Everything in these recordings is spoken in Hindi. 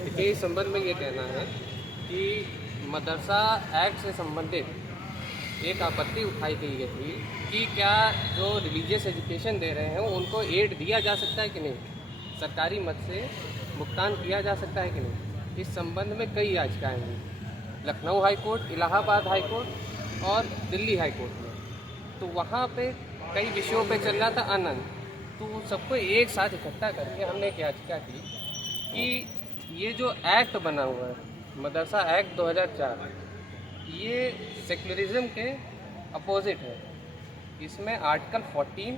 देखिए, इस संबंध में ये कहना है कि मदरसा एक्ट से संबंधित एक आपत्ति उठाई गई थी कि क्या जो रिलीजियस एजुकेशन दे रहे हैं उनको एड दिया जा सकता है कि नहीं, सरकारी मद से भुगतान किया जा सकता है कि नहीं। इस संबंध में कई याचिकाएं हुई, Lucknow high court, Allahabad high court और दिल्ली हाई कोर्ट में। तो वहाँ पे कई विषयों पे चल रहा था आनंद, तो सबको एक साथ इकट्ठा करके हमने एक याचिका की कि ये जो एक्ट बना हुआ है मदरसा एक्ट 2004, ये सेक्युलरिज्म के अपोजिट है। इसमें आर्टिकल 14,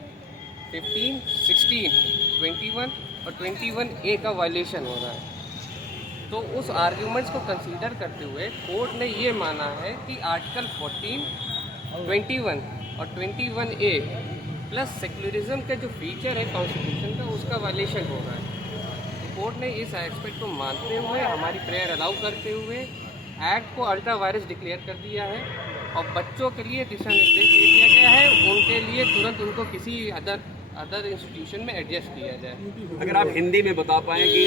15, 16, 21 और 21A का वायलेशन हो रहा है। तो उस आर्ग्यूमेंट्स को कंसीडर करते हुए कोर्ट ने ये माना है कि आर्टिकल 14, 21 और 21A प्लस सेक्युलरिज्म के जो फीचर है कॉन्स्टिट्यूशन का, उसका वायलेशन हो रहा है। तो कोर्ट ने इस एस्पेक्ट को मानते हुए, हमारी प्रेयर अलाउ करते हुए एक्ट को अल्ट्रा वायरस डिक्लेयर कर दिया है और बच्चों के लिए दिशा निर्देश दे दिया गया है, उनके लिए तुरंत उनको किसी अदर इंस्टीट्यूशन में एडजस्ट किया जाए। अगर आप हिंदी में बता पाएं कि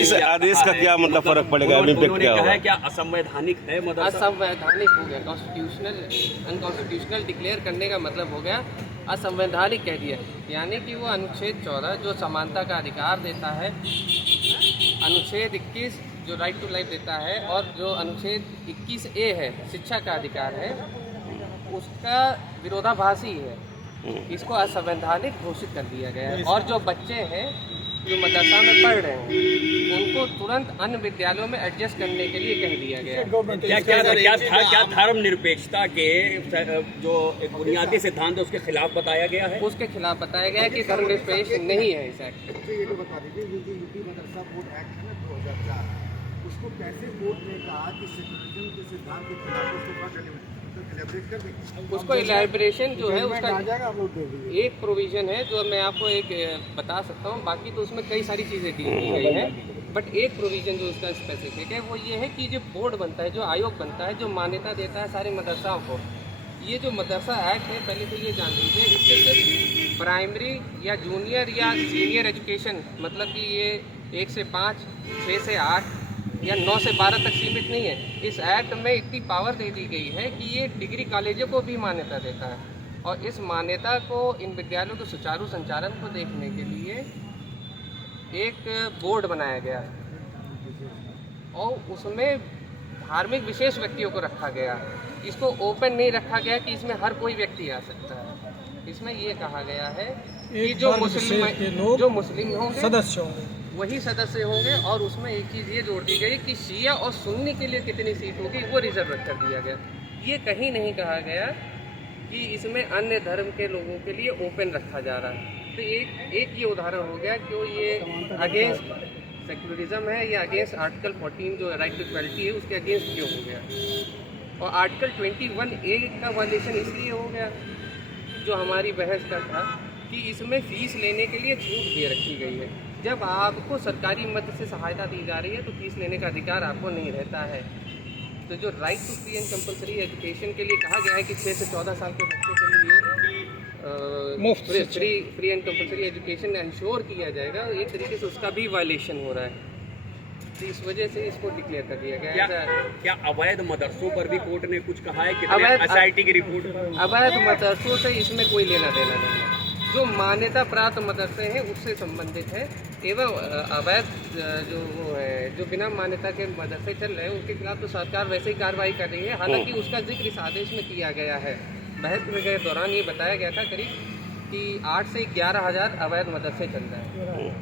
इस आदेश का क्या मतलब फर्क पड़ेगा, उन्होंने कहा है क्या असंवैधानिक है मदरसा? असंवैधानिक हो गया, कॉन्स्टिट्यूशनल अनकॉन्स्टिट्यूशनल डिक्लेयर करने का मतलब हो गया असंवैधानिक कह दिया। यानी कि वो अनुच्छेद 14 जो समानता का अधिकार देता है, अनुच्छेद 21 जो राइट टू लाइफ देता है और जो अनुच्छेद 21A है शिक्षा का अधिकार है, उसका विरोधाभासी है। इसको असंवैधानिक घोषित कर दिया गया है। और जो बच्चे हैं जो मदरसा में पढ़ रहे हैं उनको तुरंत अन्य विद्यालयों में एडजस्ट करने के लिए कह दिया गया है। क्या धर्म निरपेक्षता के जो एक बुनियादी सिद्धांत है उसके खिलाफ बताया गया है? उसके खिलाफ बताया गया है कि धर्म निरपेक्ष नहीं है इस एक्ट। ये तो बता दीजिए, ये जो यूपी मदरसा बोर्ड एक्ट है ना 2004, उसको कैसे कोर्ट ने कहा कि सेक्युलरिज्म के सिद्धांत के खिलाफ उसको उसको इलैबोरेशन जो है उसका एक प्रोविज़न है जो मैं आपको एक बता सकता हूँ, बाकी तो उसमें कई सारी चीज़ें दी गई हैं, बट एक प्रोविज़न जो उसका स्पेसिफिक है वो ये है कि जो बोर्ड बनता है, जो आयोग बनता है, जो मान्यता देता है सारे मदरसाओं को, ये जो मदरसा एक्ट है पहले तो ये जान लीजिए, इससे सिर्फ प्राइमरी या जूनियर या सीनियर एजुकेशन, मतलब कि ये 1 से 5, 6 से 8 या 9 से 12 तक सीमित नहीं है। इस एक्ट में इतनी पावर दे दी गई है कि ये डिग्री कॉलेजों को भी मान्यता देता है और इस मान्यता को, इन विद्यालयों के सुचारू संचालन को देखने के लिए एक बोर्ड बनाया गया और उसमें धार्मिक विशेष व्यक्तियों को रखा गया। इसको ओपन नहीं रखा गया कि इसमें हर कोई व्यक्ति आ सकता है। इसमें ये कहा गया है कि जो मुस्लिम होंगे सदस्य होंगे वही सदस्य होंगे, और उसमें एक चीज़ ये जोड़ दी गई कि शिया और सुन्नी के लिए कितनी सीट होगी वो रिजर्व कर दिया गया। ये कहीं नहीं कहा गया कि इसमें अन्य धर्म के लोगों के लिए ओपन रखा जा रहा है। तो एक ये उदाहरण हो गया कि ये अगेंस्ट सेक्युलरिज्म है या अगेंस्ट आर्टिकल 14 जो राइट टू इक्वलिटी है उसके अगेंस्ट क्यों हो गया। और आर्टिकल 21A का वायलेशन इसलिए हो गया जो हमारी बहस का था कि इसमें फ़ीस लेने के लिए छूट दे रखी गई है। जब आपको सरकारी मद से सहायता दी जा रही है तो फीस लेने का अधिकार आपको नहीं रहता है। तो जो right to free and compulsory education के लिए कहा गया है कि 6 से 14 साल के बच्चों के लिए free and compulsory education ensure किया जाएगा, एक तरीके से उसका भी वायलेशन हो रहा है। तो इस वजह से इसको डिक्लेयर कर दिया गया। क्या अवैध मदरसों पर भी कोर्ट ने कुछ कहा है? कितने SIT की रिपोर्ट? अवैध मदरसों से इसमें कोई लेना देना नहीं है। जो मान्यता प्राप्त मदरसे हैं उससे संबंधित है, एवं अवैध जो वो है जो बिना मान्यता के मदरसे चल रहे हैं उनके खिलाफ तो सरकार वैसे ही कार्रवाई कर रही है। हालांकि उसका जिक्र इस आदेश में किया गया है। बहस के दौरान ये बताया गया था करीब कि 8 से 11 हज़ार अवैध मदरसे चल रहे हैं।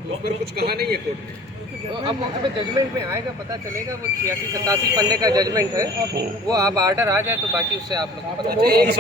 उस पर कुछ कहा नहीं है कोर्ट ने? तो अब मौके पे जजमेंट में आएगा, पता चलेगा। वो 86-87 पन्ने का जजमेंट है, वो आप आर्डर आ जाए तो बाकी उससे आप लोग को पता चलेगा।